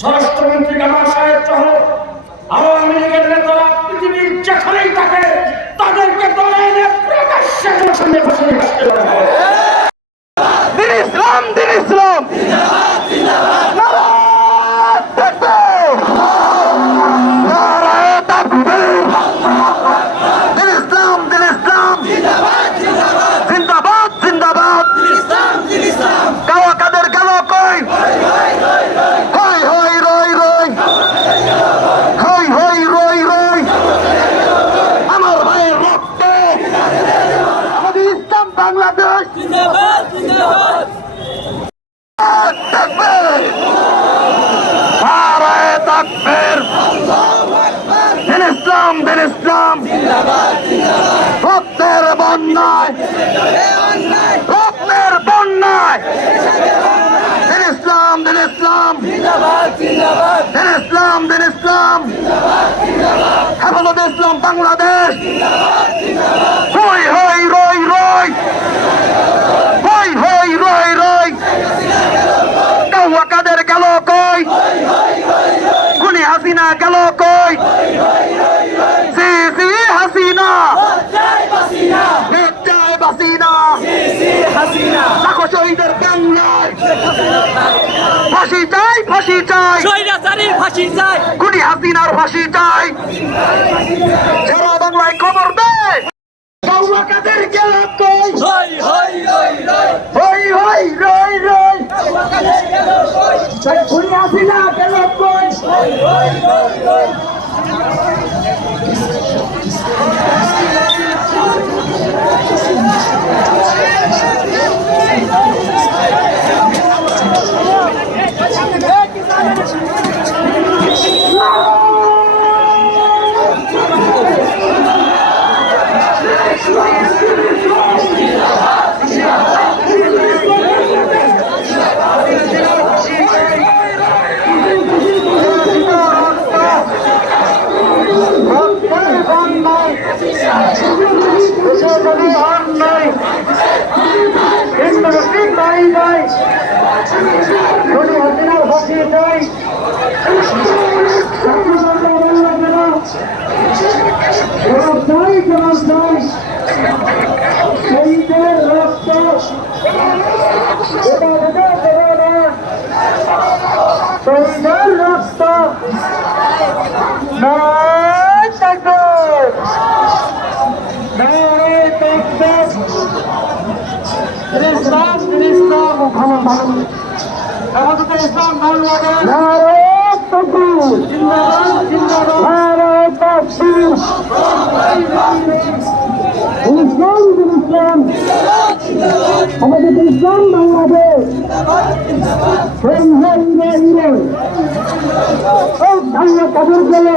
স্বরাষ্ট্রমন্ত্রী কামাল সাহেব সহ আওয়ামী লীগের নেতারা পৃথিবীর যেখানেই থাকে তাদেরকে দলে এনে প্রকাশ্যে সামনে বসে রাখতে হবে। দিন ইসলাম, দিন ইসলাম। বাংলাদেশ জিন্দাবাদ, জিন্দাবাদ। নারায়ে তাকবীর, দিন ইসলাম, দিন ইসলাম। রক্তের বন্যায়, রক্তের বন্যায়, দিন ইসলাম, দিন ইসলাম, দিন ইসলাম, দিন ইসলাম। হেফাজতে ইসলাম বাংলাদেশ, হই হই রই রই, হই হই রই রই। কাউয়া কাদের গেল কই, খুনি হাসিনা গেল কই, সি সি হাসিনা, লাখো শহীদের বাংলায় ফাঁসি চাই, ফাঁসি চাই, ফাঁসি চাই, খুনি হাসিনার ফাঁসি চাই। সারা বাংলায় খবর দেয় কাউয়া কাদের গেল কই, হই হই রই রই, হই হই রই রই। খুনি হাসিনা গেল কই, হই হই রই রই। আমাদের ইসলাম বাংলাদেশ, ভাঙা কাদের গেলে